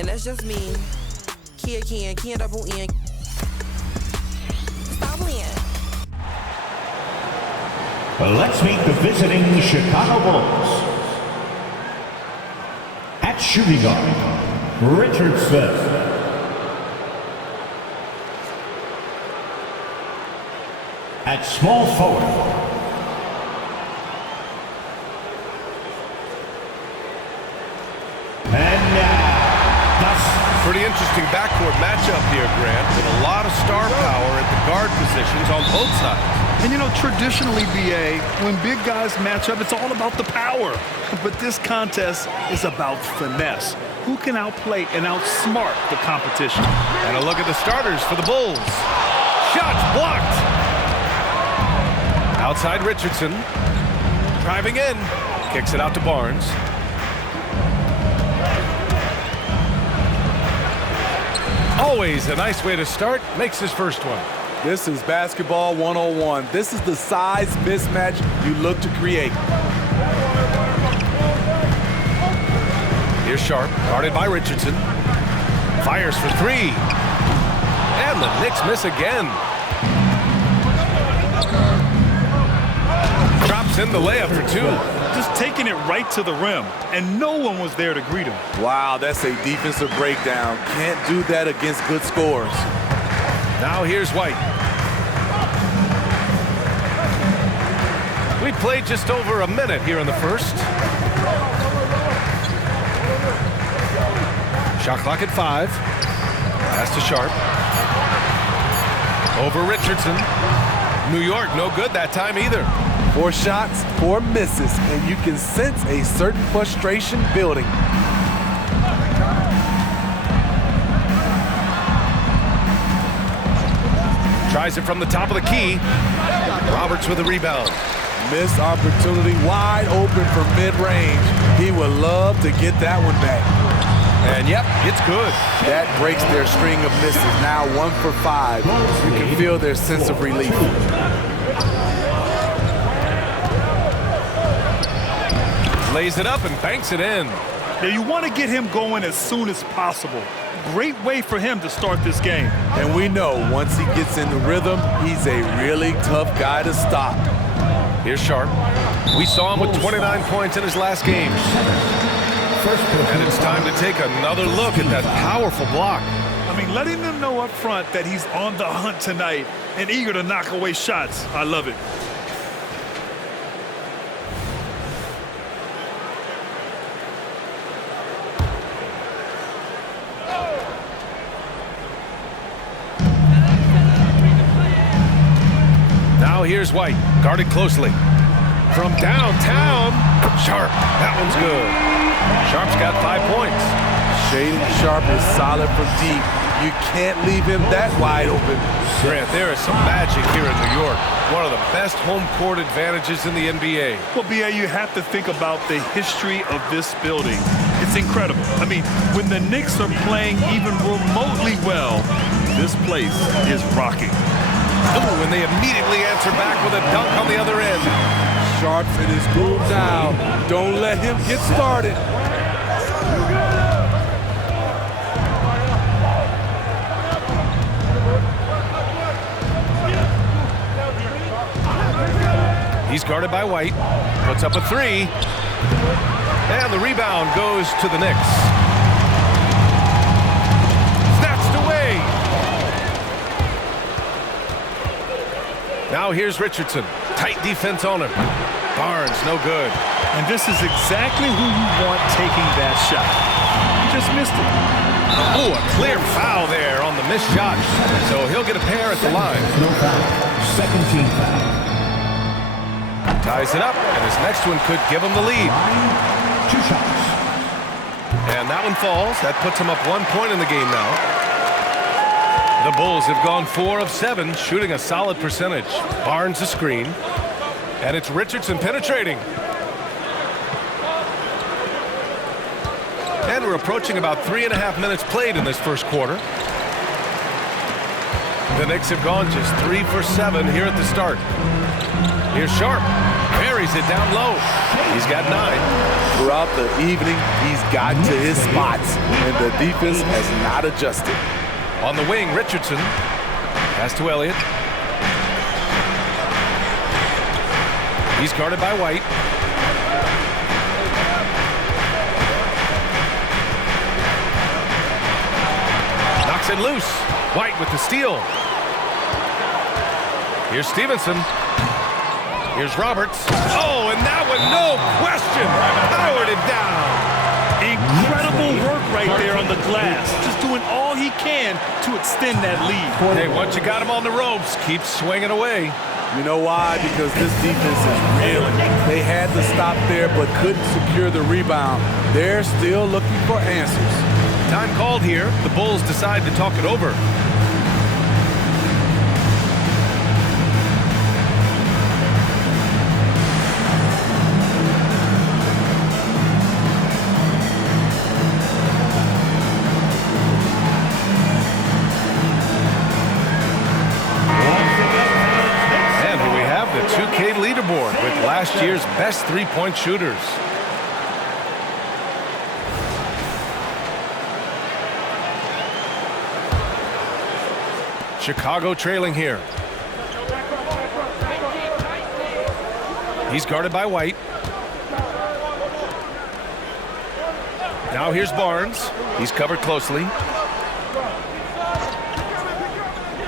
And that's just me. Kia double N. Stop playing. Let's meet the visiting Chicago Bulls. At shooting guard, Richardson. At small forward, and now, pretty interesting backcourt matchup here, Grant, with a lot of star power at the guard positions on both sides. And you know, traditionally, BA, when big guys match up, it's all about the power. But this contest is about finesse. Who can outplay and outsmart the competition? And a look at the starters for the Bulls. Shots blocked. Outside Richardson. Driving in. Kicks it out to Barnes. Always a nice way to start. Makes his first one. This is basketball 101. This is the size mismatch you look to create. Here's Sharp, guarded by Richardson. Fires for three. And the Knicks miss again. Drops in the layup for two. Just taking it right to the rim, and no one was there to greet him. Wow, that's a defensive breakdown. Can't do that against good scores. Now here's White. We played just over a minute here in the first. Shot clock at 5. Pass to Sharp. Over Richardson. New York, no good that time either. 4 shots, 4 misses, and you can sense a certain frustration building. Tries it from the top of the key. Roberts with a rebound. Missed opportunity, wide open from mid-range. He would love to get that one back. And yep, it's good. That breaks their string of misses. Now 1 for 5. You can feel their sense of relief. Lays it up and banks it in. Now, you want to get him going as soon as possible. Great way for him to start this game. And we know once he gets in the rhythm, he's a really tough guy to stop. Here's Sharp. We saw him with 29 points in his last game. And it's time to take another look at that powerful block. I mean, letting them know up front that he's on the hunt tonight and eager to knock away shots. I love it. Now here's White, guarded closely. From downtown, Sharp. That one's good. Sharp's got 5 points. Shaedon Sharp is solid from deep. You can't leave him that wide open. Grant, there is some magic here in New York. One of the best home court advantages in the NBA. Well, BA, you have to think about the history of this building. It's incredible. I mean, when the Knicks are playing even remotely well, this place is rocking. Oh, and they immediately answer back with a dunk on the other end. Sharp's in his groove now. Don't let him get started. He's guarded by White. Puts up a 3. And the rebound goes to the Knicks. Snatched away. Now here's Richardson. Tight defense on him. Barnes, no good. And this is exactly who you want taking that shot. He just missed it. Oh, a clear foul there on the missed shot. So he'll get a pair at the line. No foul. Second team foul. Ties it up, and his next one could give him the lead. 2 shots. And that one falls. That puts him up 1 point in the game now. The Bulls have gone 4 of 7, shooting a solid percentage. Barnes a screen. And it's Richardson penetrating. And we're approaching about 3.5 minutes played in this first quarter. The Knicks have gone just 3 for 7 here at the start. Here's Sharp. Very buries it down low. He's got 9. Throughout the evening, he's gotten to his spots, and the defense has not adjusted. On the wing, Richardson. Pass to Elliott. He's guarded by White. Knocks it loose. White with the steal. Here's Stevenson. Here's Roberts. Oh, and that one, no question, powered it down. Incredible work right there on the glass. Just doing all he can to extend that lead. Hey, once you got him on the ropes, keep swinging away. You know why? Because this defense is reeling. They had to stop there but couldn't secure the rebound. They're still looking for answers. Time called here. The Bulls decide to talk it over. Leaderboard with last year's best three-point shooters. Chicago trailing here. He's guarded by White. Now here's Barnes. He's covered closely.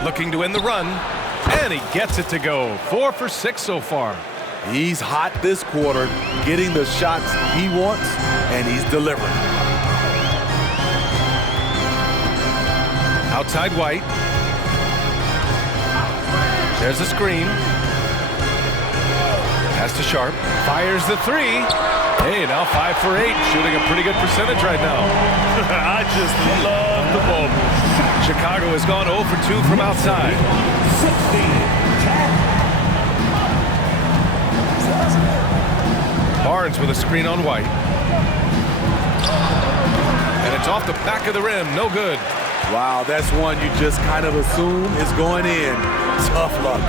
Looking to end the run. And he gets it to go. 4 for 6 so far. He's hot this quarter, getting the shots he wants, and he's delivering. Outside White. There's a screen. Pass to Sharp. Fires the 3. Hey, now 5 for 8. Shooting a pretty good percentage right now. I just love the ball. Chicago has gone 0 for 2 from outside. Barnes with a screen on White. And it's off the back of the rim. No good. Wow, that's one you just kind of assume is going in. Tough luck.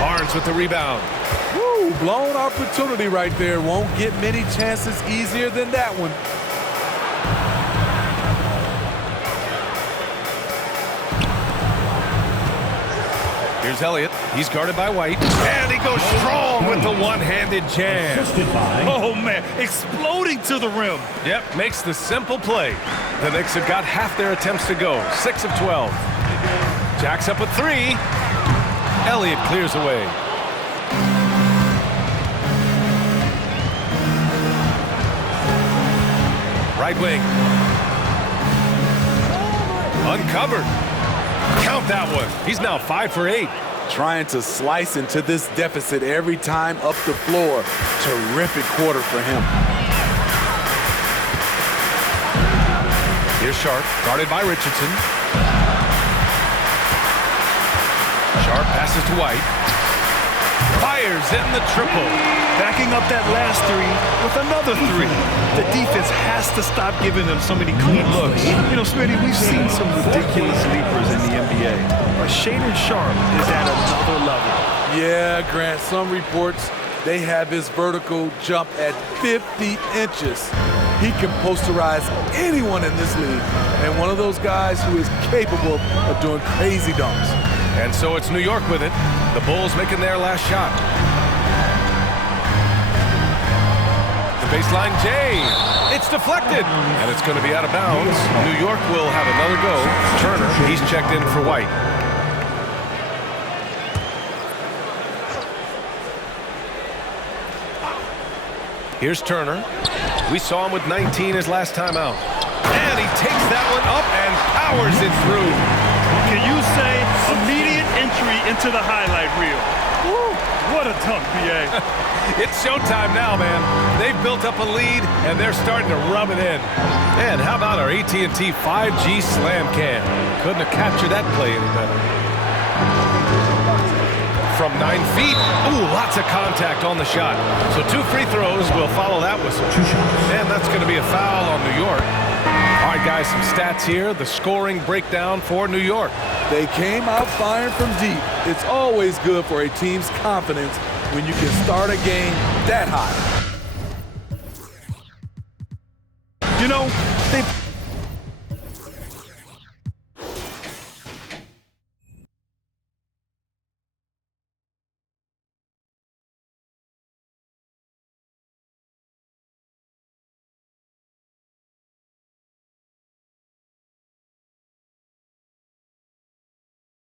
Barnes with the rebound. Woo, blown opportunity right there. Won't get many chances easier than that one. Here's Elliott. He's guarded by White. And he goes strong with the one-handed jam. Oh, man. Exploding to the rim. Yep, makes the simple play. The Knicks have got half their attempts to go. 6 of 12. Jacks up a 3. Elliott clears away. Right wing. Uncovered. Count that one. He's now 5 for 8. Trying to slice into this deficit every time up the floor. Terrific quarter for him. Here's Sharp, guarded by Richardson. Sharp passes to White. Fires in the triple. Backing up that last 3 with another 3. The defense has to stop giving them so many clean looks. You know, Smitty, we've seen some ridiculous leapers in the NBA, but Shaedon Sharp is at another level. Yeah, Grant, some reports they have his vertical jump at 50 inches. He can posterize anyone in this league, and one of those guys who is capable of doing crazy dunks. And so it's New York with it. The Bulls making their last shot. The baseline J. It's deflected. And it's going to be out of bounds. New York will have another go. Turner, he's checked in for White. Here's Turner. We saw him with 19 his last time out. And he takes that one up and powers it through. Can you say immediate entry into the highlight reel? Woo, what a dunk, B.A. It's showtime now, man. They've built up a lead, and they're starting to rub it in. And how about our AT&T 5G Slam Cam? Couldn't have captured that play any better. From 9 feet. Ooh, lots of contact on the shot. So 2 free throws will follow that whistle. And that's going to be a foul on New York. All right, guys some stats here. The scoring breakdown for New York. They came out firing from deep. It's always good for a team's confidence when you can start a game that high. You know, they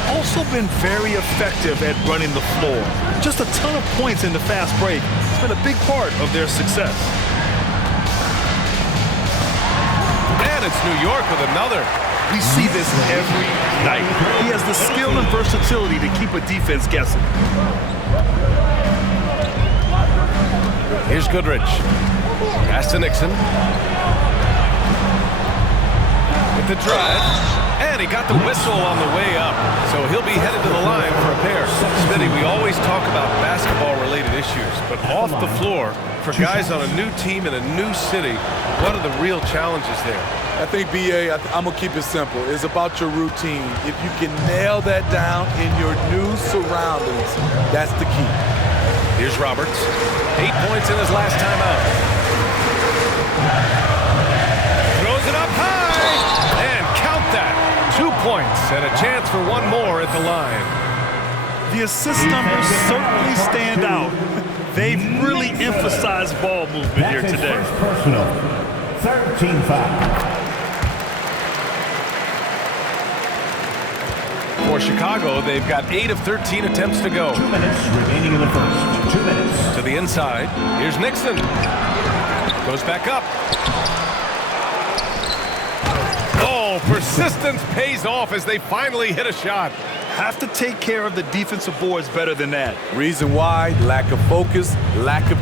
also been very effective at running the floor. Just a ton of points in the fast break. It's been a big part of their success. And it's New York with another. We see this every night. He has the skill and versatility to keep a defense guessing. Here's Goodrich. Pass to Nixon. With the drive. And he got the whistle on the way up. So he'll be headed to the line for a pair. Smitty, we always talk about basketball-related issues, but off the floor, for guys on a new team in a new city, what are the real challenges there? I think, B.A., I'm going to keep it simple. It's about your routine. If you can nail that down in your new surroundings, that's the key. Here's Roberts. 8 points in his last time out. Throws it up high. And count that. 2 points and a chance for one more at the line. The assist numbers certainly stand out. They've really emphasized ball movement here today. First personal. 13 foul. For Chicago, they've got 8 of 13 attempts to go. 2 minutes remaining in the first. 2 minutes. To the inside. Here's Nixon. Goes back up. Oh, persistence pays off as they finally hit a shot. Have to take care of the defensive boards better than that. Reason why, lack of focus, lack of...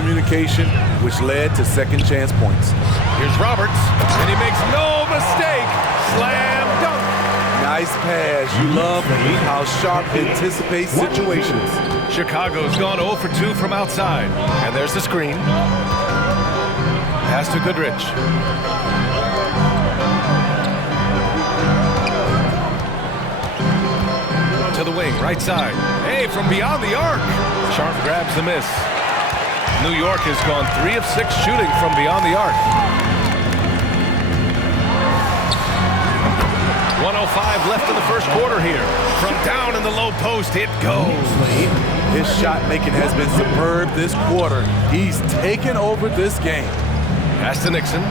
communication, which led to second chance points. Here's Roberts, and he makes no mistake. Slam dunk. Nice pass. You love how Sharp anticipates situations. Chicago's gone 0 for 2 from outside. And there's the screen. Pass to Goodrich. To the wing, right side. Hey, from beyond the arc. Sharp grabs the miss. New York has gone 3 of 6 shooting from beyond the arc. 1:05 left in the first quarter here. From down in the low post, it goes. His shot making has been superb this quarter. He's taken over this game. Pass to Nixon.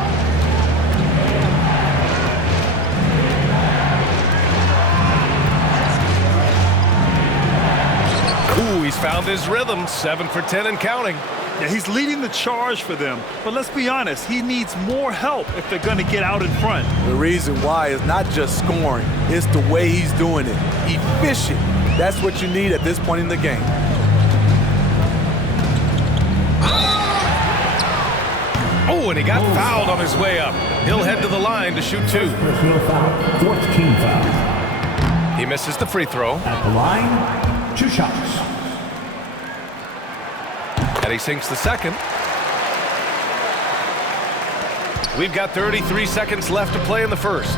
Ooh, he's found his rhythm. 7 for 10 and counting. Yeah, he's leading the charge for them. But let's be honest, he needs more help if they're going to get out in front. The reason why is not just scoring, it's the way he's doing it. Efficient. That's what you need at this point in the game. Oh, and he got fouled on his way up. He'll head to the line to shoot 2. Personal foul. 4th team foul. He misses the free throw. At the line, 2 shots. And he sinks the second. We've got 33 seconds left to play in the first.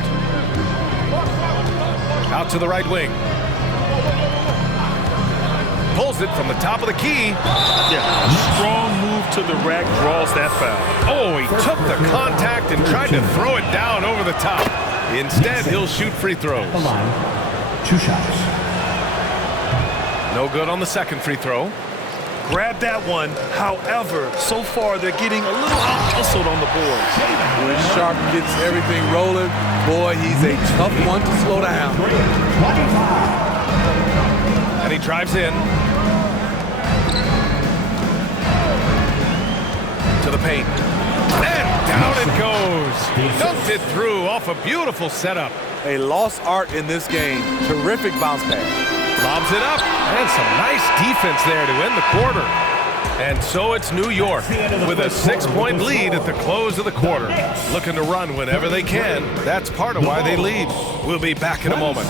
Out to the right wing. Pulls it from the top of the key. Yeah, a strong move to the rack draws that foul. Oh, he took the contact and tried to throw it down over the top. Instead, he'll shoot free throws. The line, 2 shots. No good on the second free throw. Grab that one. However, so far they're getting a little out-hustled on the boards. When Sharp gets everything rolling, boy, he's a tough one to slow down. 25. And he drives in. To to the paint. And down it goes. Dunked it through off a beautiful setup. A lost art in this game. Terrific bounce pass. Lobs it up. And some nice defense there to end the quarter. And so it's New York with a 6-point lead at the close of the quarter. Looking to run whenever they can. That's part of why they lead. We'll be back in a moment.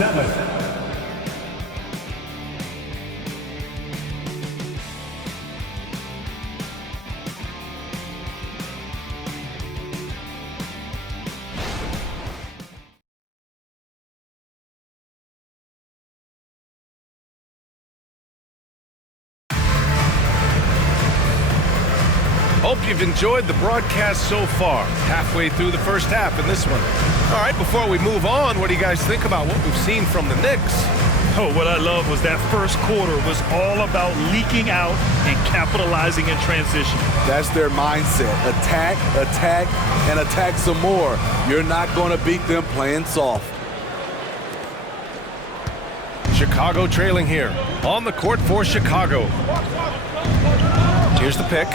Hope you've enjoyed the broadcast so far. Halfway through the first half in this one. All right, before we move on, what do you guys think about what we've seen from the Knicks? Oh, what I love was that first quarter was all about leaking out and capitalizing in transition. That's their mindset. Attack, attack, and attack some more. You're not going to beat them playing soft. Chicago trailing here. On the court for Chicago. Here's the pick.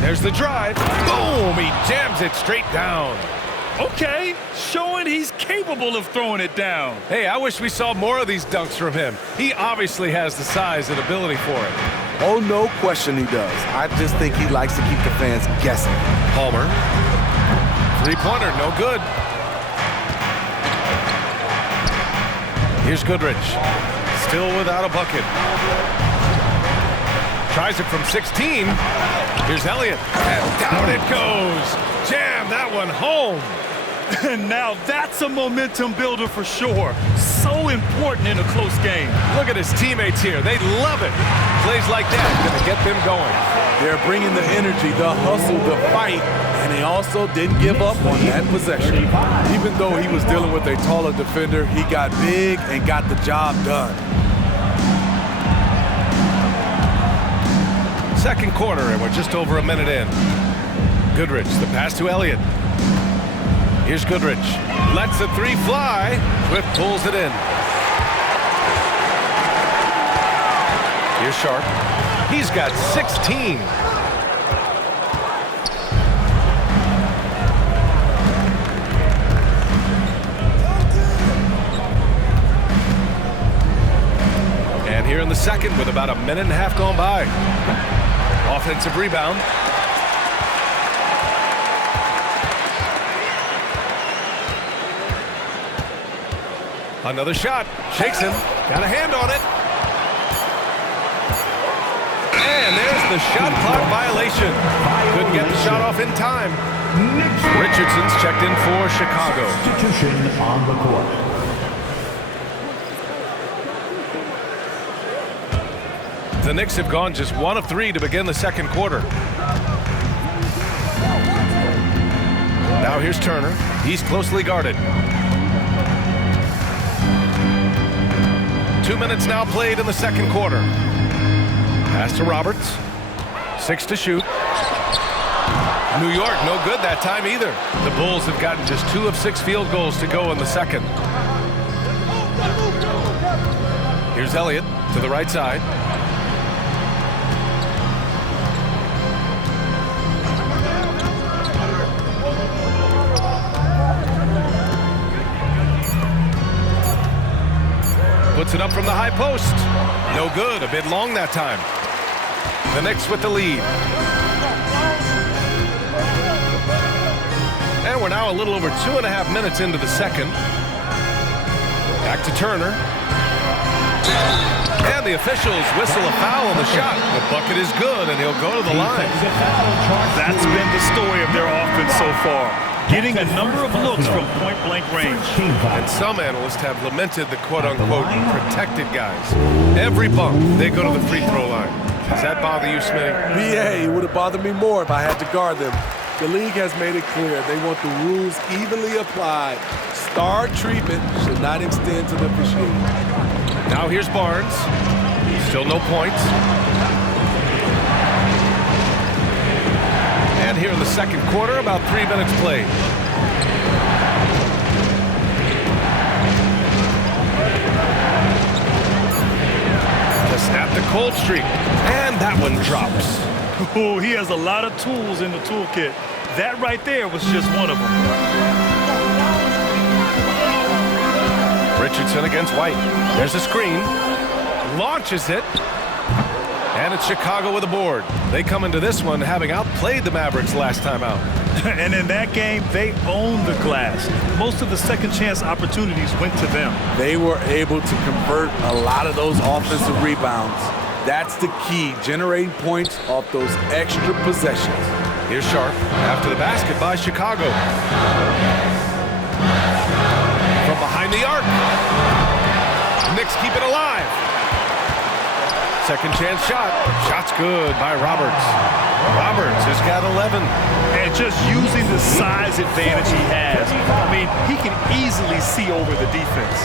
There's the drive. Boom! He jams it straight down. Okay, showing he's capable of throwing it down. Hey, I wish we saw more of these dunks from him. He obviously has the size and ability for it. Oh, no question he does. I just think he likes to keep the fans guessing. Palmer. Three-pointer, no good. Here's Goodrich. Still without a bucket. Tries it from 16. Here's Elliott. And down it goes. Jam that one home. And now that's a momentum builder for sure. So important in a close game. Look at his teammates here. They love it. Plays like that are going to get them going. They're bringing the energy, the hustle, the fight, and he also didn't give up on that possession. Even though he was dealing with a taller defender, he got big and got the job done. Second quarter, and we're just over a minute in. Goodrich, the pass to Elliott. Here's Goodrich. Lets the three fly. Swift pulls it in. Here's Sharp. He's got 16. And here in the second with about a minute and a half gone by. Offensive rebound. Another shot. Shakes him. Got a hand on it. And there's the shot clock violation. Couldn't get the shot off in time. Richardson's checked in for Chicago. Substitution on the court. The Knicks have gone just 1 of 3 to begin the second quarter. Now here's Turner. He's closely guarded. 2 minutes now played in the second quarter. Pass to Roberts. 6 to shoot. New York, no good that time either. The Bulls have gotten just 2 of 6 field goals to go in the second. Here's Elliott to the right side. Puts it up from the high post. No good. A bit long that time. The Knicks with the lead. And we're now a little over 2.5 minutes into the second. Back to Turner. And the officials whistle a foul on the shot. The bucket is good, and he'll go to the line. That's been the story of their offense so far. Getting a number of looks from point-blank range. And some analysts have lamented the quote-unquote protected guys. Every bump, they go to the free throw line. Does that bother you, Smitty? BA, it would have bothered me more if I had to guard them. The league has made it clear they want the rules evenly applied. Star treatment should not extend to the officiating. Now here's Barnes. Still no points. And here in the second quarter, about 3 minutes played. To snap the cold streak. And that one drops. Oh, he has a lot of tools in the toolkit. That right there was just one of them. Richardson against White. There's a screen. Launches it. And it's Chicago with a board. They come into this one having outplayed the Mavericks last time out. And in that game, they owned the glass. Most of the second chance opportunities went to them. They were able to convert a lot of those offensive rebounds. That's the key, generating points off those extra possessions. Here's Sharp after the basket by Chicago. From behind the arc. Knicks keep it alive. Second chance shot. Shot's good by Roberts. Roberts has got 11. And just using the size advantage he has. I mean, he can easily see over the defense.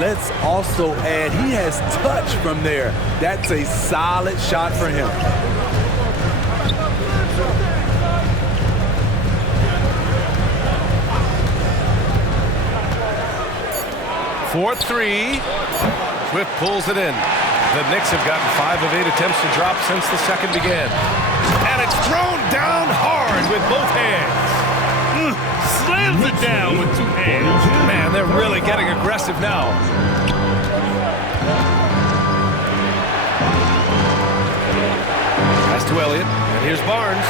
Let's also add he has touch from there. That's a solid shot for him. For three. Swift pulls it in. The Knicks have gotten 5 of 8 attempts to drop since the second began. And it's thrown down hard with both hands. Slams it down with 2 hands. Man, they're really getting aggressive now. Pass to Elliott, and here's Barnes.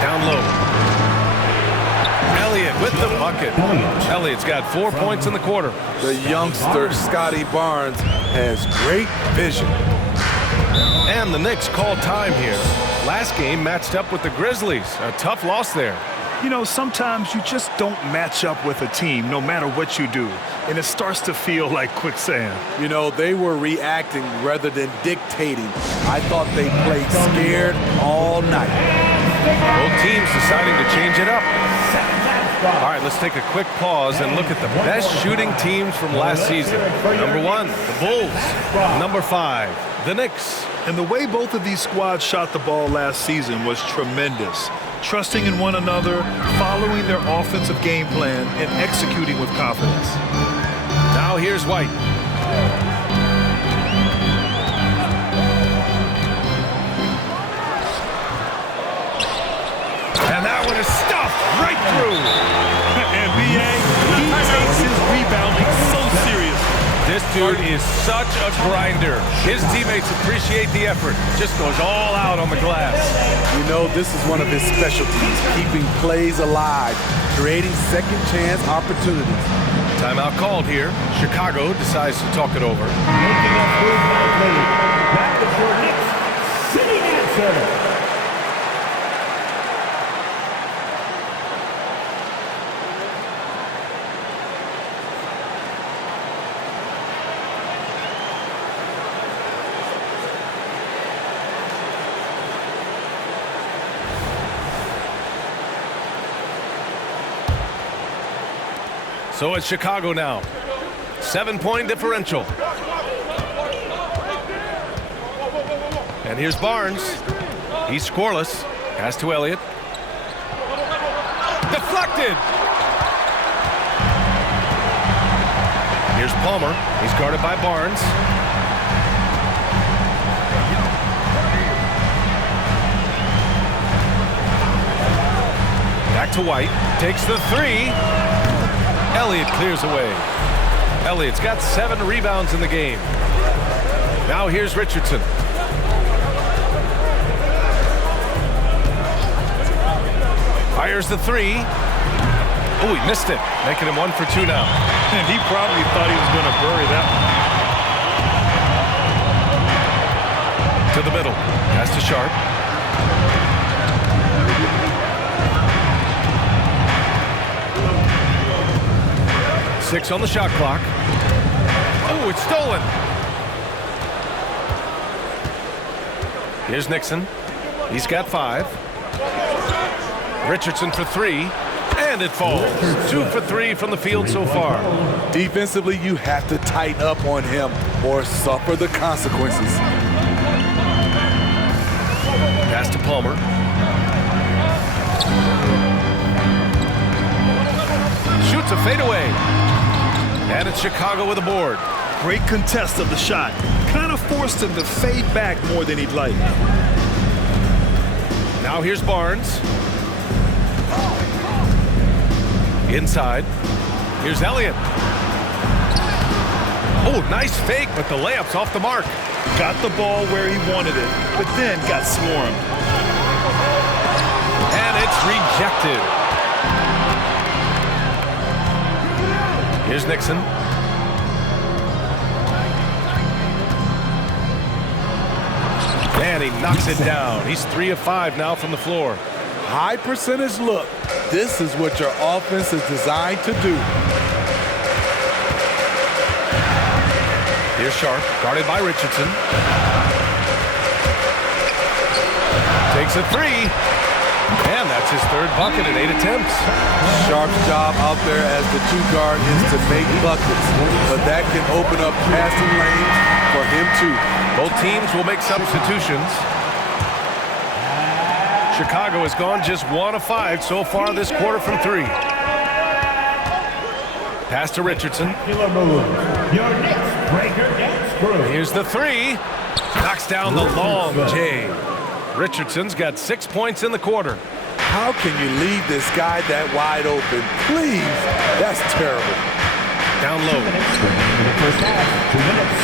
Down low. Elliott with the bucket. Elliott's got 4 points in the quarter. The youngster, Scotty Barnes, has great vision. And the Knicks call time here. Last game matched up with the Grizzlies. A tough loss there. You know, sometimes you just don't match up with a team no matter what you do. And it starts to feel like quicksand. You know, they were reacting rather than dictating. I thought they played scared all night. Both teams deciding to change it up. All right, let's take a quick pause and look at the best shooting teams from last season. Number 1, the Bulls. Number 5, the Knicks. And the way both of these squads shot the ball last season was tremendous. Trusting in one another, following their offensive game plan, and executing with confidence. Now here's White. And that one is stuffed right through. And B.A., he takes his rebounding so serious. This dude is such a grinder. His teammates appreciate the effort. Just goes all out on the glass. You know, this is one of his specialties, keeping plays alive, creating second chance opportunities. Timeout called here. Chicago decides to talk it over. Making up for his man play. Back to your Knicks. City answer. So it's Chicago now. 7-point differential. And here's Barnes. He's scoreless. Pass to Elliott. Deflected. Here's Palmer. He's guarded by Barnes. Back to White. Takes the 3. Elliott clears away. Elliott's got 7 rebounds in the game. Now here's Richardson. Fires the 3. Oh, he missed it. Making him 1 for 2 now. And he probably thought he was going to bury that one. To the middle. Pass to Sharp. Six on the shot clock. Oh, it's stolen. Here's Nixon. He's got 5. Richardson for 3. And it falls. 2 for 3 from the field so far. Defensively, you have to tighten up on him or suffer the consequences. Pass to Palmer. Shoots a fadeaway. And it's Chicago with a board. Great contest of the shot. kind of forced him to fade back more than he'd like. Now here's Barnes. Inside. Here's Elliott. Oh, nice fake, but the layup's off the mark. Got the ball where he wanted it, but then got swarmed. And it's rejected. Here's Nixon. And he knocks it down. He's 3 of 5 now from the floor. High percentage look. This is what your offense is designed to do. Here's Sharp, guarded by Richardson. Takes a 3. And that's his 3rd bucket in 8 attempts. Sharp's job out there as the 2 guard is to make buckets, but that can open up passing lanes for him too. Both teams will make substitutions. Chicago has gone just 1 of 5 so far this quarter from 3. Pass to Richardson. Your Knicks breaker dance crew. Here's the 3. Knocks down the long J. Richardson's got 6 points in the quarter. How can you leave this guy that wide open? Please, that's terrible. Down low. First half, 2 minutes.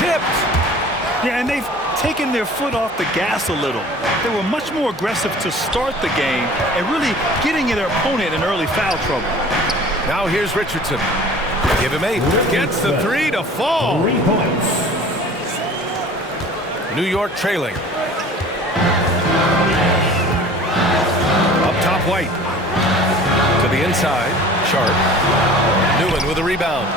Tipped. Yeah, and they've taken their foot off the gas a little. They were much more aggressive to start the game and really getting their opponent in early foul trouble. Now here's Richardson. Give him 8. Gets the 3 to fall. 3 points. New York trailing. Up top, White. To the inside. Sharp. Newman with a rebound.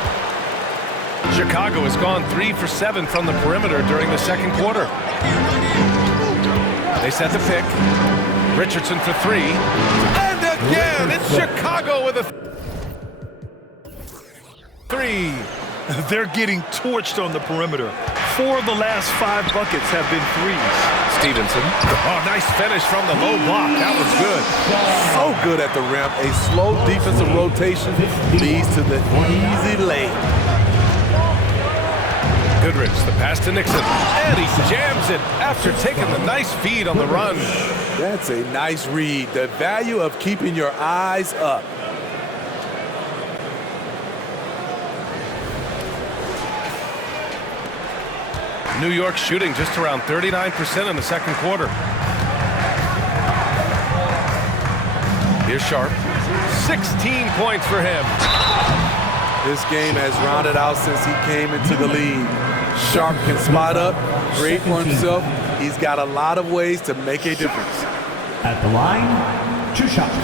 Chicago has gone 3 for 7 from the perimeter during the second quarter. They set the pick. Richardson for 3. And again, it's Chicago with a 3. They're getting torched on the perimeter. 4 of the last 5 buckets have been threes. Stevenson. Oh, nice finish from the low block. That was good. So good at the rim. A slow defensive rotation leads to the easy lay. Goodrich, the pass to Nixon. And he jams it after taking the nice feed on the run. That's a nice read. The value of keeping your eyes up. New York shooting just around 39% in the second quarter. Here's Sharp. 16 points for him. This game has rounded out since he came into the league. Sharp can spot up, create for himself. He's got a lot of ways to make a difference. At the line, 2 shots.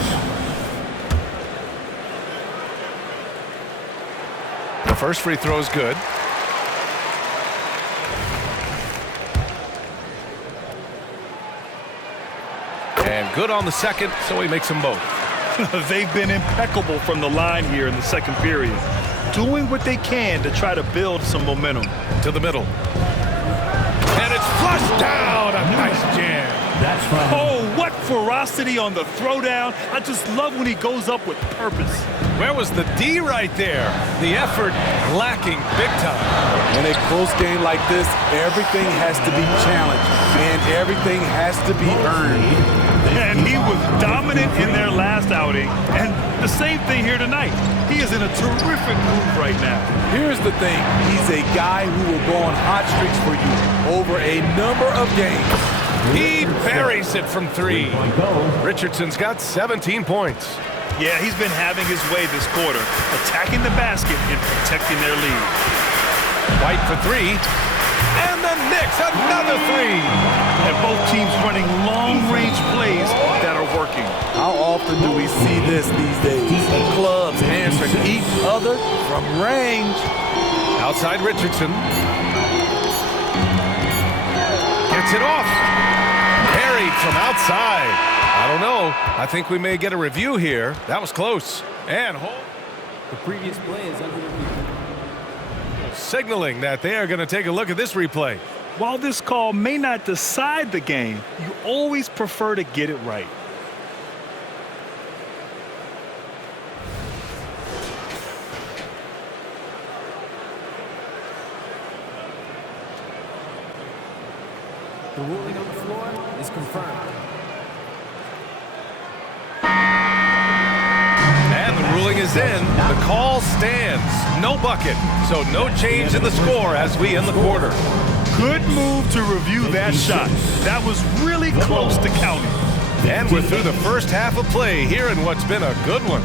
The first free throw is good. And good on the second, so he makes them both. They've been impeccable from the line here in the second period, doing what they can to try to build some momentum. To the middle. And it's flushed down. A nice jam. That's from Oh, what ferocity on the throwdown. I just love when he goes up with purpose. Where was the D right there? The effort lacking big time. In a close game like this, everything has to be challenged and everything has to be earned. And he was dominant in their last outing, and the same thing here tonight. He is in a terrific move right now. Here's the thing. He's a guy who will go on hot streaks for you over a number of games. He buries it from 3. Richardson's got 17 points. Yeah, he's been having his way this quarter, attacking the basket and protecting their lead. White for 3. And the Knicks, another 3. And both teams running long-range plays that are working. How often do we see this these days? Clubs answering each other from range. Outside Richardson. Gets it off. Parried from outside. I don't know. I think we may get a review here. That was close. And The previous play is under review. signaling that they are going to take a look at this replay. While this call may not decide the game, you always prefer to get it right. The ruling on the floor is confirmed. And the ruling is in. The call stands. No bucket. So no change in the score as we end the quarter. Good move to review that shot. That was really close to counting. And we're through the first half of play here in what's been a good one.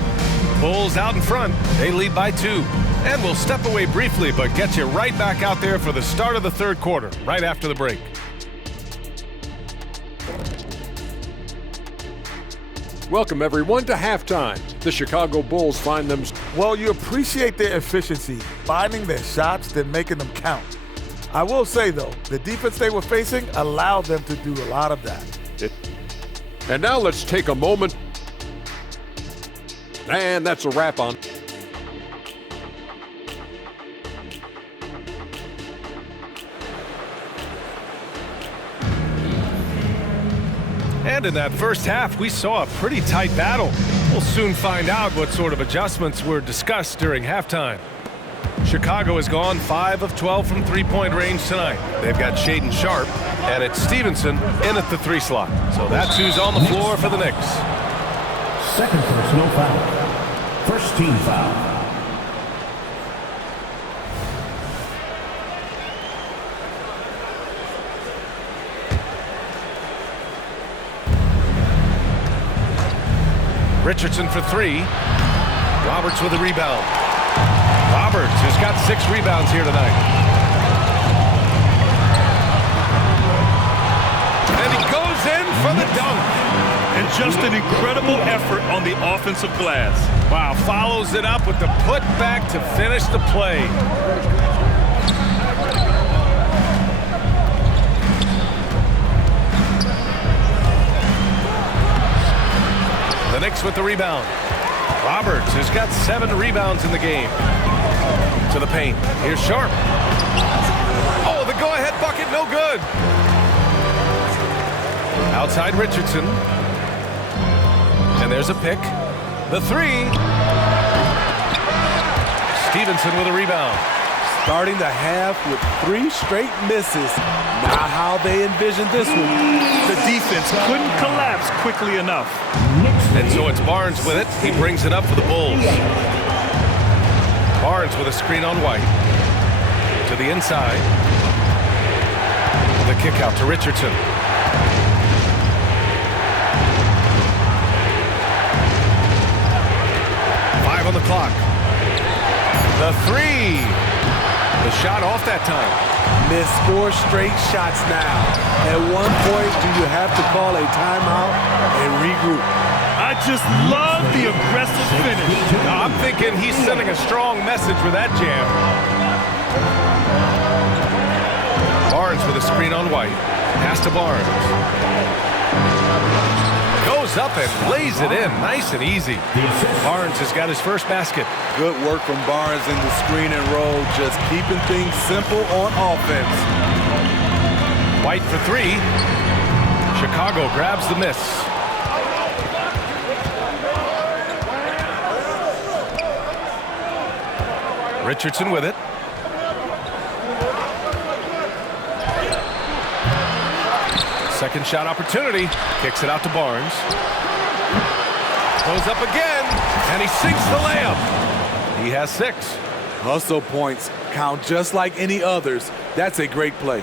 Bulls out in front. They lead by 2. And we'll step away briefly, but get you right back out there for the start of the third quarter, right after the break. Welcome, everyone, to halftime. The Chicago Bulls find them. Well, you appreciate their efficiency, finding their shots, then making them count. I will say, though, the defense they were facing allowed them to do a lot of that. And now let's take a moment. And that's a wrap on. And in that first half, we saw a pretty tight battle. We'll soon find out what sort of adjustments were discussed during halftime. Chicago has gone 5 of 12 from three-point range tonight. They've got Shaedon Sharpe, and it's Stevenson in at the 3 slot. So that's who's on the floor for the Knicks. Second personal foul. First team foul. Richardson for 3. Roberts with a rebound. Roberts has got 6 rebounds here tonight. And he goes in for the dunk. And just an incredible effort on the offensive glass. Wow, follows it up with the putback to finish the play. The Knicks with the rebound. Roberts has got 7 rebounds in the game. To the paint. Here's Sharpe. Oh, the go-ahead bucket, no good. Outside Richardson. And there's a pick. The 3. Stevenson with a rebound. Starting the half with 3 straight misses. Not how they envisioned this one. The defense couldn't collapse quickly enough. And so it's Barnes with it. He brings it up for the Bulls. Barnes with a screen on White. To the inside. The kick out to Richardson. On the clock. The 3. The shot off that time. Missed 4 straight shots now. At one point, do you have to call a timeout and regroup? I just love the aggressive finish. I'm thinking he's sending a strong message with that jam. Barnes with a screen on White. Pass to Barnes. Goes up and lays it in nice and easy. Barnes has got his first basket. Good work from Barnes in the screen and roll, just keeping things simple on offense. White for 3. Chicago grabs the miss. Richardson with it. Second shot opportunity. Kicks it out to Barnes. Goes up again, and he sinks the layup. He has 6. Hustle points count just like any others. That's a great play.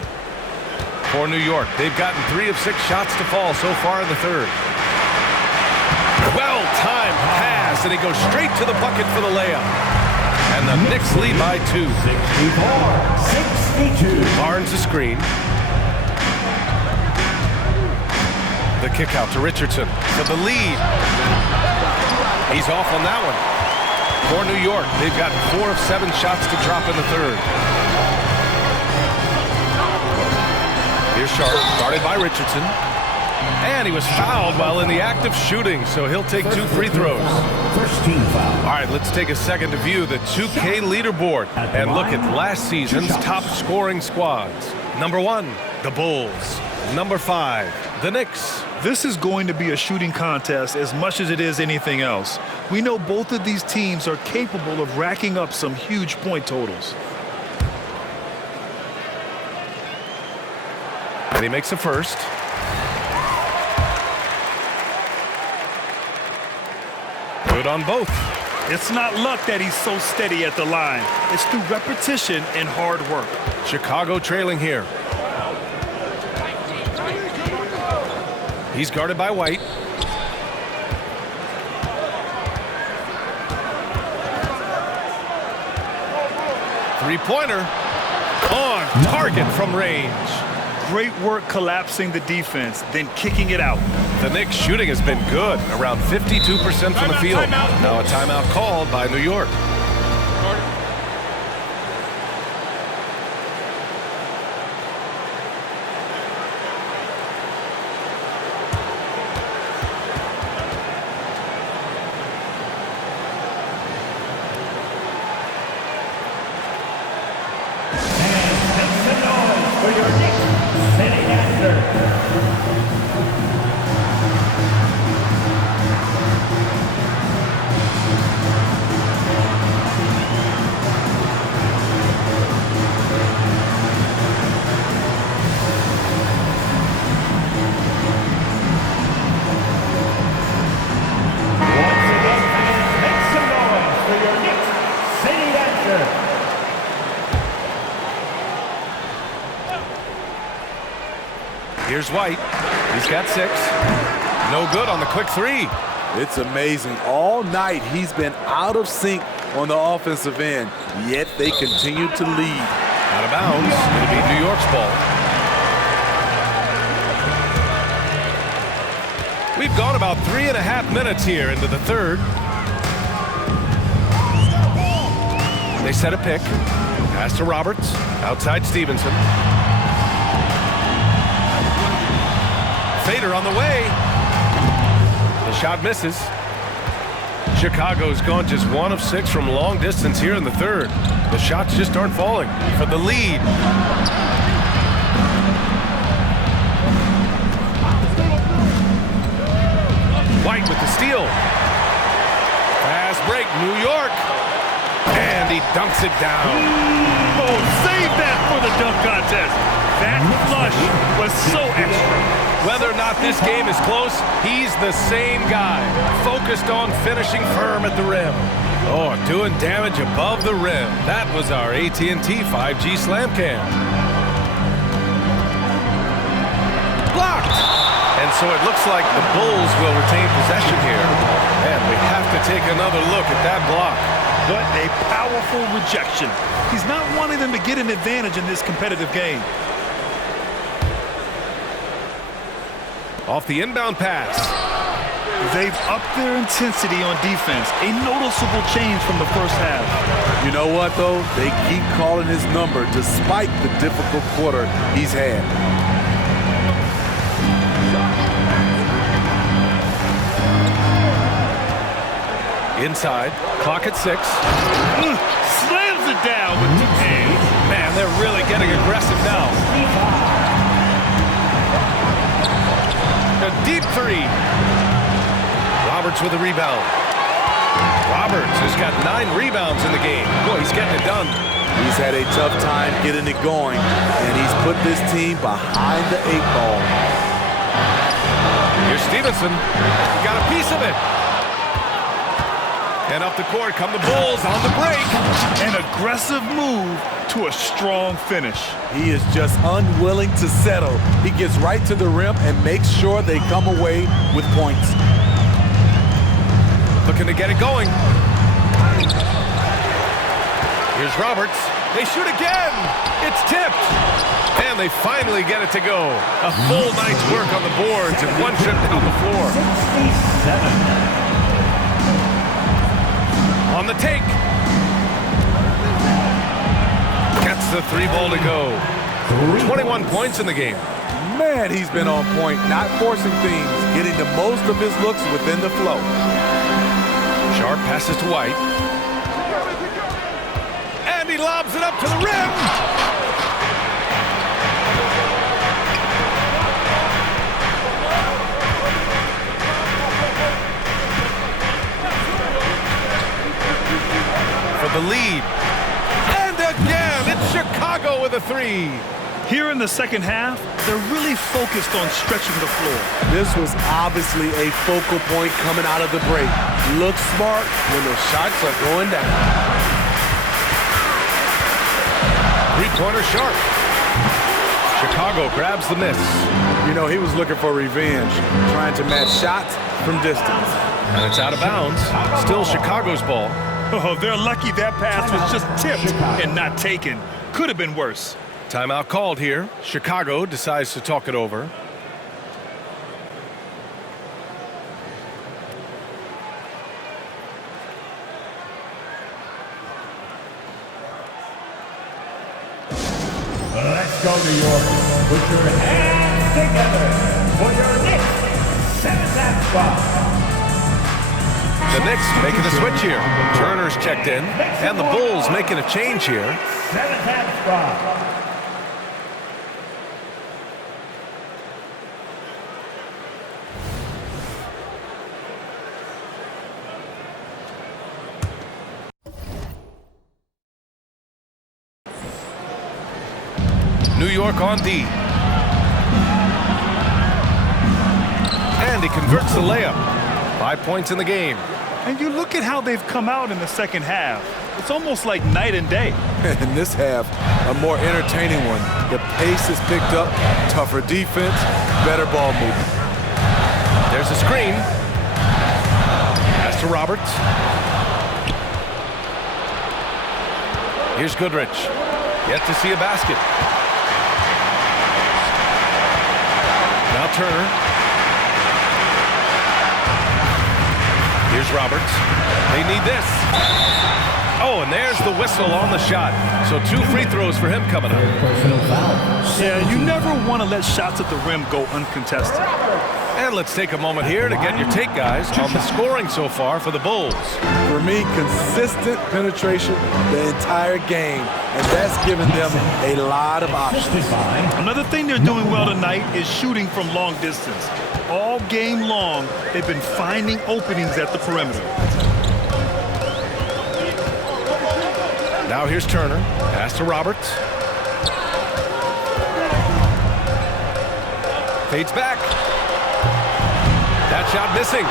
For New York, they've gotten 3 of 6 shots to fall so far in the third. Well-timed pass, and he goes straight to the bucket for the layup. And the Knicks lead by 2. 64-62. Barnes the screen. The kick out to Richardson for the lead. He's off on that one. For New York, they've got 4 of 7 shots to drop in the third. Here's Sharpe, guarded by Richardson. And he was fouled while in the act of shooting, so he'll take 2 free throws. First team foul. All right, let's take a second to view the 2K leaderboard and look at last season's top scoring squads. Number 1, the Bulls. Number 5, the Knicks. This is going to be a shooting contest as much as it is anything else. We know both of these teams are capable of racking up some huge point totals. And he makes a first. Good on both. It's not luck that he's so steady at the line. It's through repetition and hard work. Chicago trailing here. He's guarded by White. Three-pointer on target from range. Great work collapsing the defense, then kicking it out. The Knicks shooting has been good, around 52% from the field. Now a timeout called by New York. Here's White. He's got 6. No good on the quick 3. It's amazing. All night he's been out of sync on the offensive end, yet they continue to lead. Out of bounds. It'll be New York's ball. We've gone about 3.5 minutes here into the third. They set a pick. Pass to Roberts. Outside Stevenson. Fader on the way. The shot misses. Chicago's gone just 1 of 6 from long distance here in the third. The shots just aren't falling for the lead. White with the steal. Fast break, New York. And he dunks it down. Oh, save that for the dunk contest. That flush was so extra. Whether or not this game is close, he's the same guy, focused on finishing firm at the rim. Oh, doing damage above the rim. That was our AT&T 5G Slam Cam. Blocked! And so it looks like the Bulls will retain possession here. And we have to take another look at that block. What a powerful rejection. He's not wanting them to get an advantage in this competitive game. Off the inbound pass. They've upped their intensity on defense. A noticeable change from the first half. You know what, though? They keep calling his number despite the difficult quarter he's had. Inside. Clock at 6. Slams it down with 2 hands. Man, they're really getting aggressive now. A deep 3. Roberts with a rebound. Roberts has got 9 rebounds in the game. Boy, he's getting it done. He's had a tough time getting it going, and he's put this team behind the 8 ball. Here's Stevenson. Got a piece of it. And up the court come the Bulls on the break. An aggressive move to a strong finish. He is just unwilling to settle. He gets right to the rim and makes sure they come away with points. Looking to get it going. Here's Roberts. They shoot again. It's tipped. And they finally get it to go. A full night's work on the boards and one trip down the floor. 67. On the take. Gets the 3 ball to go. 21 points in the game. Man, he's been on point, not forcing things, getting the most of his looks within the flow. Sharp passes to White. And he lobs it up to the rim. For the lead. And again, it's Chicago with a 3. Here in the second half, they're really focused on stretching the floor. This was obviously a focal point coming out of the break. Look smart when the shots are going down. Three-pointer sharp. Chicago grabs the miss. You know, he was looking for revenge, trying to match shots from distance. And it's out of bounds. Still Chicago's ball. Oh, they're lucky that pass was just tipped and not taken. Could have been worse. Timeout called here. Chicago decides to talk it over. Let's go, New York. Put your hands together for your Knicks 7th half spot. The Knicks making a switch here. Turner's checked in, and the Bulls making a change here. 7th half spot. New York on D. And he converts the layup. 5 points in the game. And you look at how they've come out in the second half. It's almost like night and day. In this half, a more entertaining one. The pace is picked up, tougher defense, better ball movement. There's a screen. Pass to Roberts. Here's Goodrich. Yet to see a basket. Now Turner. Here's Roberts. They need this. Oh, and there's the whistle on the shot. So 2 free throws for him coming up. Yeah, you never want to let shots at the rim go uncontested. And let's take a moment here to get your take, guys, on the scoring so far for the Bulls. For me, consistent penetration the entire game, and that's given them a lot of options. Another thing they're doing well tonight is shooting from long distance. All game long, they've been finding openings at the perimeter. Now here's Turner. Pass to Roberts. Fades back. That shot missing.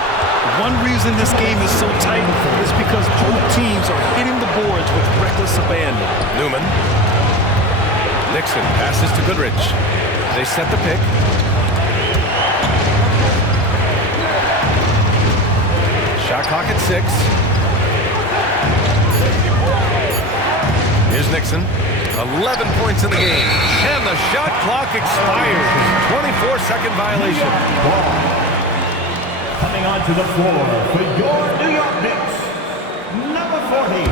One reason this game is so tight is because both teams are hitting the boards with reckless abandon. Newman. Nixon passes to Goodrich. They set the pick. Shot clock at 6. Here's Nixon. 11 points in the game. And the shot clock expires. 24-second violation. Coming onto the floor for your New York Knicks, number 40.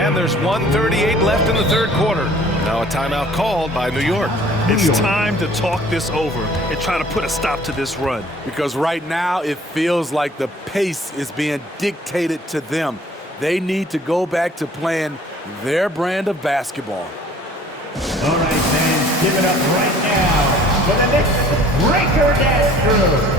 And there's 1:38 left in the third quarter. Now a timeout called by New York. It's time to talk this over and try to put a stop to this run. Because right now it feels like the pace is being dictated to them. They need to go back to playing their brand of basketball. All right, fans, give it up right now for the Knicks Breaker Dance Crew.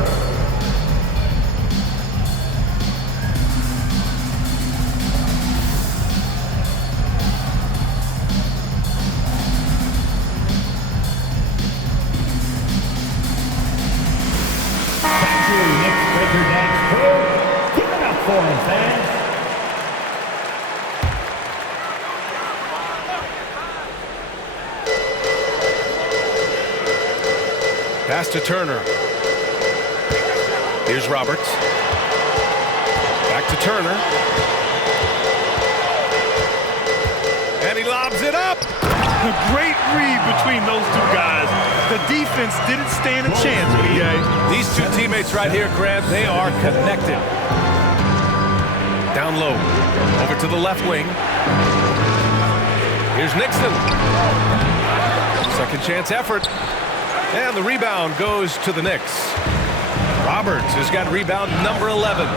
Thank you, Knicks Breaker Dance Crew. Give it up for them, fans. Pass to Turner. Here's Roberts. Back to Turner. And he lobs it up. A great read between those two guys. The defense didn't stand a chance, B.A. These two teammates right here, Grant, they are connected. Down low. Over to the left wing. Here's Nixon. Second chance effort. And the rebound goes to the Knicks. Roberts has got rebound number 11.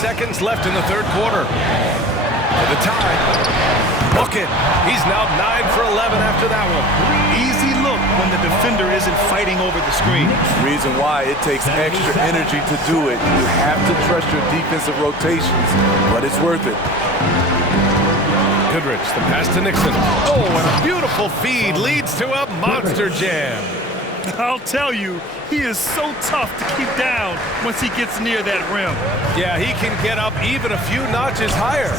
Seconds left in the third quarter. For the tie. Look it. He's now 9 for 11 after that one. Easy look when the defender isn't fighting over the screen. Reason why it takes extra energy to do it. You have to trust your defensive rotations, but it's worth it. Goodrich, the pass to Nixon. Oh, and a beautiful feed leads to a monster jam. I'll tell you, he is so tough to keep down once he gets near that rim. Yeah, he can get up even a few notches higher.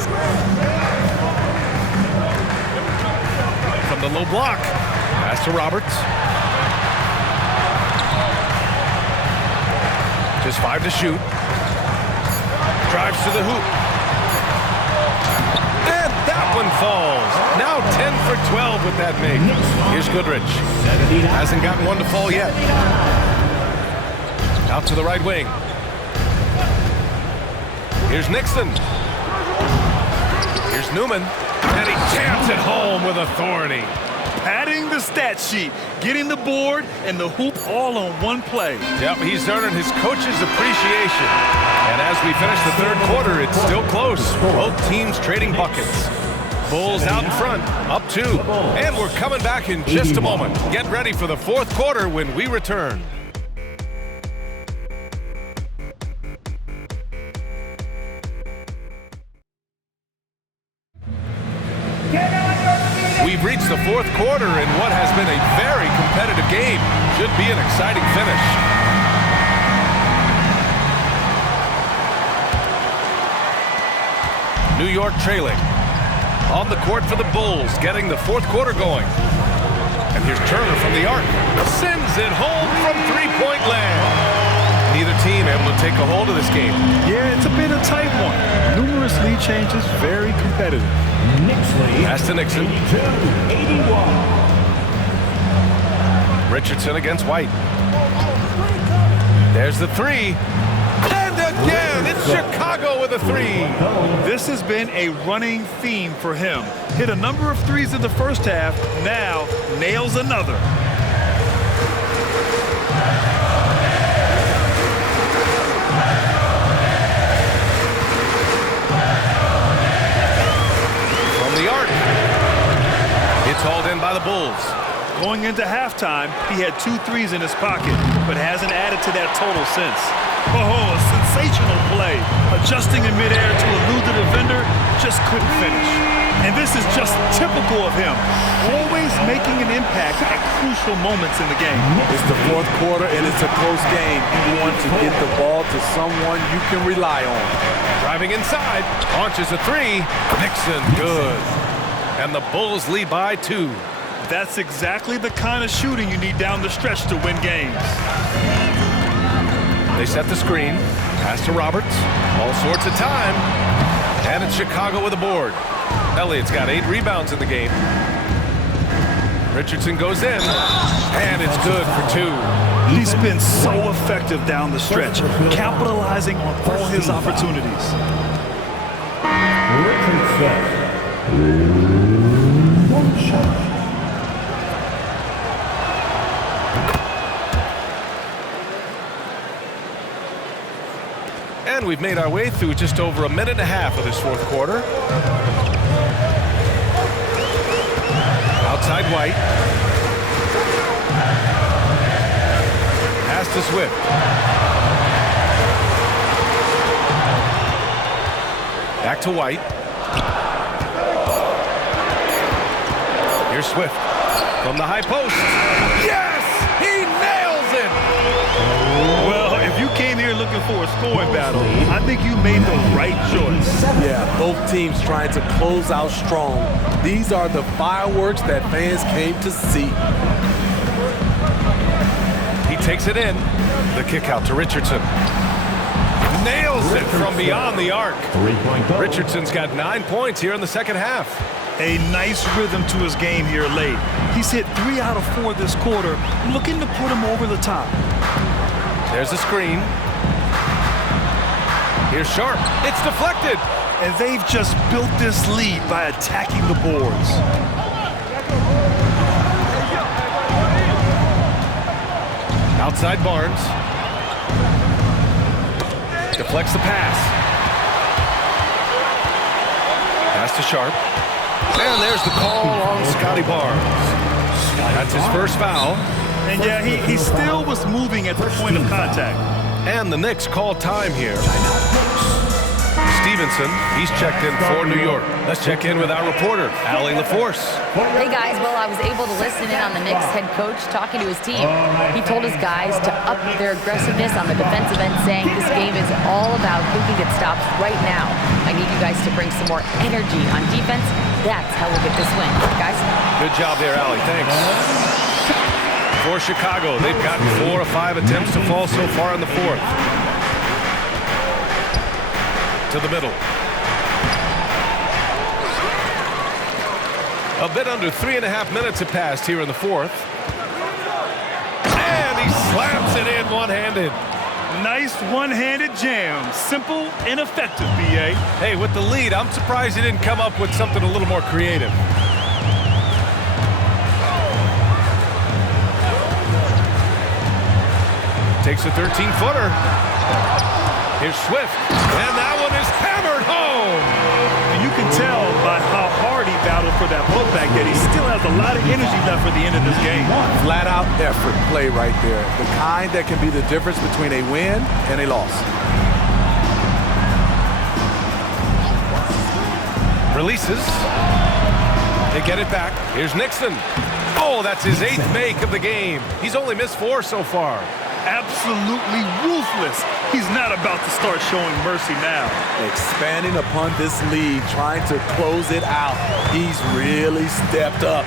From the low block, pass to Roberts. Just 5 to shoot. Drives to the hoop. And that one falls. Now 10 for 12 with that make. Here's Goodrich. Hasn't gotten one to fall yet. Out to the right wing. Here's Nixon. Here's Newman. And he jams it home with authority. Padding the stat sheet, getting the board and the hoop all on one play. Yep, he's earning his coach's appreciation. And as we finish the third quarter, it's still close. Both teams trading buckets. Bulls out in front, up 2. And we're coming back in just a moment. Get ready for the fourth quarter when we return. We've reached the fourth quarter in what has been a very competitive game. Should be an exciting finish. New York trailing. On the court for the Bulls, getting the fourth quarter going. And here's Turner from the arc. Sends it home from three-point land. Neither team able to take a hold of this game. Yeah, it's a bit of a tight one. Numerous lead changes, very competitive. Pass to Nixon. 81. Richardson against White. There's the 3. And again, it's Chicago with a 3. This has been a running theme for him. Hit a number of threes in the first half, now nails another. From the arc. It's hauled in by the Bulls. Going into halftime, he had 2 threes in his pocket, but hasn't added to that total since. Oh, a sensational play. Adjusting in midair to elude the defender, just couldn't finish. And this is just typical of him, always making an impact at crucial moments in the game. It's the fourth quarter and it's a close game. You want to get the ball to someone you can rely on. Driving inside, launches a 3. Nixon, good. And the Bulls lead by 2. That's exactly the kind of shooting you need down the stretch to win games. They set the screen. Pass to Roberts. All sorts of time. And it's Chicago with a board. Elliott's got 8 rebounds in the game. Richardson goes in. And it's good for 2. He's been so effective down the stretch, capitalizing on all his opportunities. Richardson. One shot. And we've made our way through just over a minute and a half of this fourth quarter. Outside White. Pass to Swift. Back to White. Here's Swift from the high post. Yes! He nails it! Well, if you came here looking for a scoring battle, I think you made the right choice. Yeah, both teams trying to close out strong. These are the fireworks that fans came to see. He takes it in. The kick out to Richardson. Nails it from beyond the arc. Richardson's got 9 points here in the second half. A nice rhythm to his game here late. He's hit 3 out of 4 this quarter, looking to put him over the top. There's a screen. Here's Sharp. It's deflected. And they've just built this lead by attacking the boards. Outside Barnes. Deflects the pass. Pass to Sharp. And there's the call on Scotty Barnes. That's his first foul. And yeah, he still was moving at the point of contact. And the Knicks call time here. Stevenson, he's checked in for New York. Let's check in with our reporter, Allie LaForce. Hey guys, well, I was able to listen in on the Knicks head coach talking to his team. He told his guys to up their aggressiveness on the defensive end, saying this game is all about who can get stops right now. I need you guys to bring some more energy on defense. That's how we'll get this win. Guys? Good job there, Allie. Thanks. For Chicago, they've gotten 4 of 5 attempts to fall so far in the fourth. To the middle. A bit under 3.5 minutes have passed here in the fourth. And he slams it in one-handed. Nice one-handed jam. Simple and effective, B.A. Hey, with the lead, I'm surprised he didn't come up with something a little more creative. Takes a 13-footer. Here's Swift, and that one is hammered home. And you can tell by how hard he battled for that putback that he still has a lot of energy left for the end of this game. Flat-out effort play right there. The kind that can be the difference between a win and a loss. Releases. They get it back. Here's Nixon. Oh, that's his 8th make of the game. He's only missed 4 so far. Absolutely ruthless. He's not about to start showing mercy now. Expanding upon this lead, trying to close it out. He's really stepped up.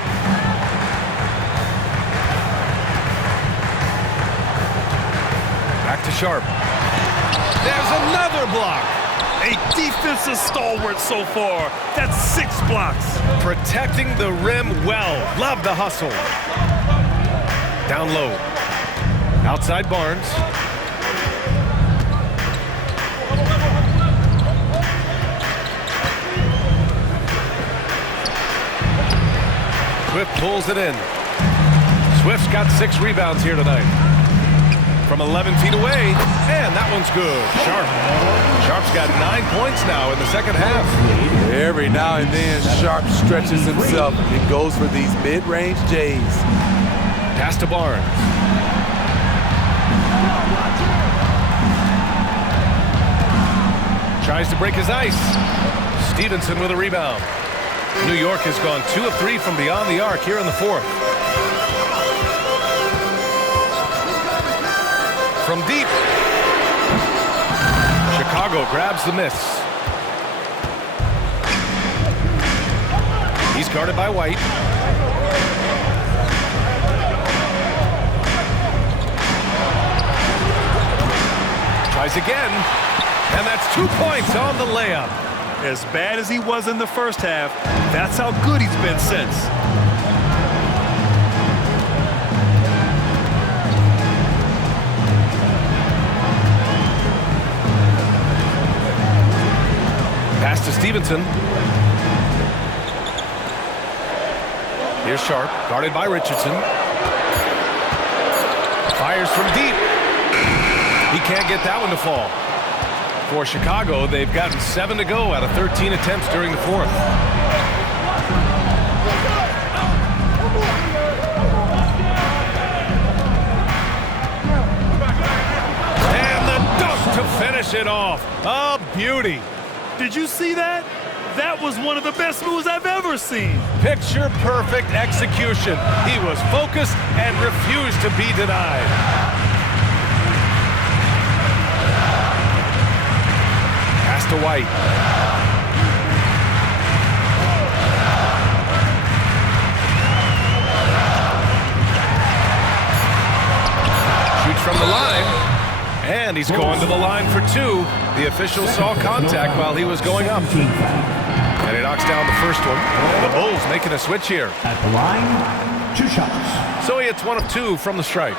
Back to Sharp. There's another block. A defensive stalwart so far. That's 6 blocks. Protecting the rim well. Love the hustle. Down low. Outside Barnes. Swift pulls it in. Swift's got 6 rebounds here tonight. From 11 feet away, and that one's good. Sharp. Sharp's got 9 points now in the second half. Every now and then, Sharp stretches himself and goes for these mid-range J's. Pass to Barnes. Tries to break his ice. Stevenson with a rebound. New York has gone 2 of 3 from beyond the arc here in the fourth. From deep. Chicago grabs the miss. He's guarded by White. Tries again. And that's 2 points on the layup. As bad as he was in the first half, that's how good he's been since. Pass to Stevenson. Here's Sharp, guarded by Richardson. Fires from deep. He can't get that one to fall. For Chicago, they've gotten 7 to go out of 13 attempts during the fourth. And the dunk to finish it off. A beauty. Did you see that? That was one of the best moves I've ever seen. Picture perfect execution. He was focused and refused to be denied. To White. Shoots from the line, and he's going to the line for 2. The official saw contact while he was going up. And he knocks down the first one. The Bulls making a switch here. At the line, 2 shots. So he hits 1 of 2 from the stripe.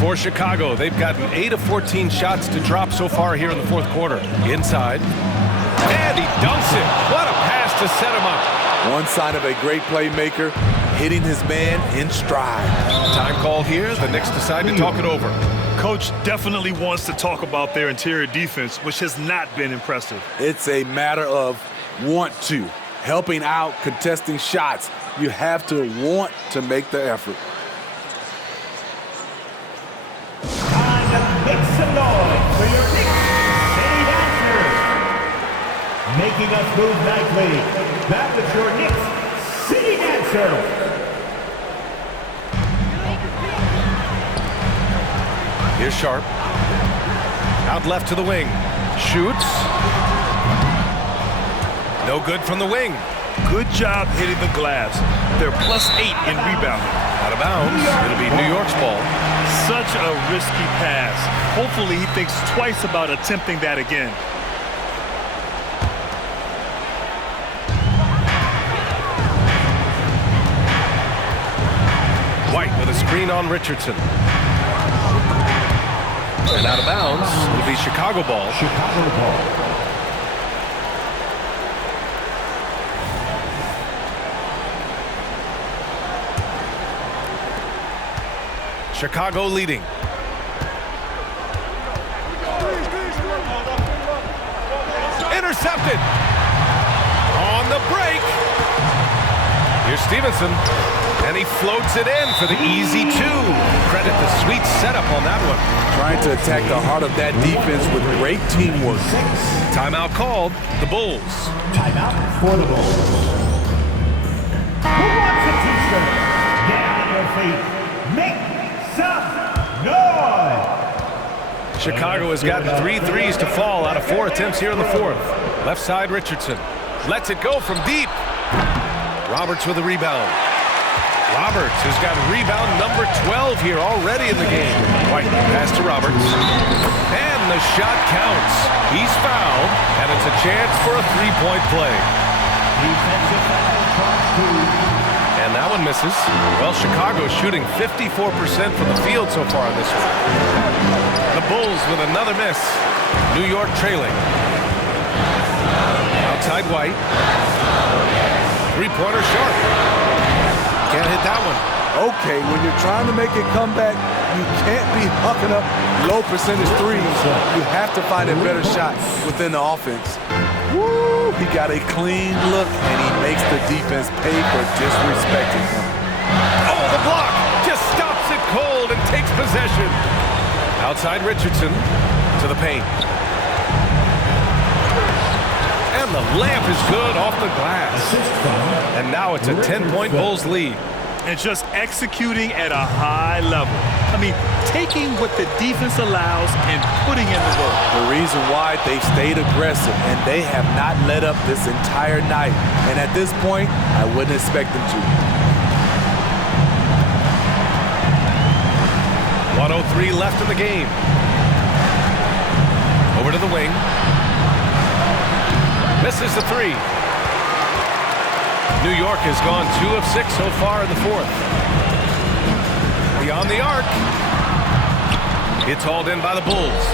For Chicago, they've gotten 8 of 14 shots to drop so far here in the fourth quarter. Inside. And he dunks it. What a pass to set him up. One sign of a great playmaker, hitting his man in stride. Time called here. The Knicks decide to talk it over. Coach definitely wants to talk about their interior defense, which has not been impressive. It's a matter of want to. Helping out, contesting shots, You have to want to make the effort. Time to make some noise for your Knicks City Dancers. Making us move nightly, that was your Knicks City Dancer. Here's Sharp. Out left to the wing. Shoots. No good from the wing. Good job hitting the glass. They're +8 in rebounding. Out of bounds. It'll be New York's ball. Such a risky pass. Hopefully he thinks twice about attempting that again. White with a screen on Richardson. And out of bounds, it'll be Chicago ball. Chicago ball. Chicago leading. Intercepted. On the break. Here's Stevenson. And he floats it in for the easy two. Credit the sweet setup on that one. Trying to attack the heart of that defense with great teamwork. Timeout called. The Bulls. Timeout for the Bulls. Who wants a t-shirt? Get on your feet. Make some noise. Chicago has gotten 3 threes to fall out of 4 attempts here in the fourth. Left side, Richardson. Lets it go from deep. Roberts with a rebound. Roberts has got rebound number 12 here already in the game. White pass to Roberts. And the shot counts. He's fouled, and it's a chance for a three-point play. Defensive foul, charge 2. And that one misses. Well, Chicago's shooting 54% from the field so far in this one. The Bulls with another miss. New York trailing. Outside White. Three-pointer Sharp. Can't hit that one. Okay, when you're trying to make it come back, you can't be hucking up low percentage threes. You have to find a better shot within the offense. Woo! He got a clean look, and he makes the defense pay for disrespecting him. Oh, the block just stops it cold and takes possession. Outside Richardson to the paint. And the layup is good off the glass. And now it's a 10-point Bulls lead. And just executing at a high level. I mean, taking what the defense allows and putting in the work. The reason why they stayed aggressive, and they have not let up this entire night. And at this point, I wouldn't expect them to. 1:03 left in the game. Over to the wing. Misses the three. New York has gone 2 of 6 so far in the fourth. Beyond the arc. It's hauled in by the Bulls.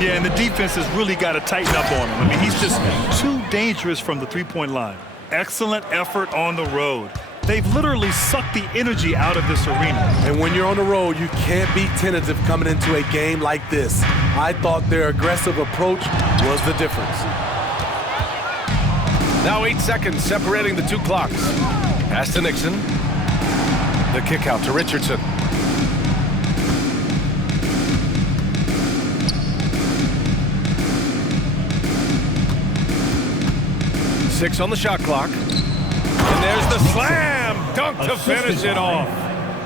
Yeah, and the defense has really got to tighten up on him. I mean, he's just too dangerous from the three-point line. Excellent effort on the road. They've literally sucked the energy out of this arena. And when you're on the road, you can't be tentative coming into a game like this. I thought their aggressive approach was the difference. Now 8 seconds separating the two clocks. Pass to Nixon. The kick out to Richardson. Six on the shot clock. And there's the slam dunk to finish it off.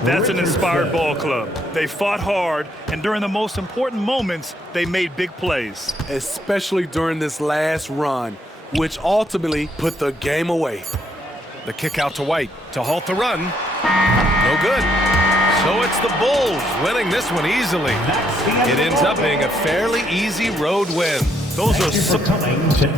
That's an inspired ball club. They fought hard, and during the most important moments, they made big plays. Especially during this last run, which ultimately put the game away. The kick out to White to halt the run. No good. So it's the Bulls winning this one easily. It ends up being a fairly easy road win. Those are Thank you for coming to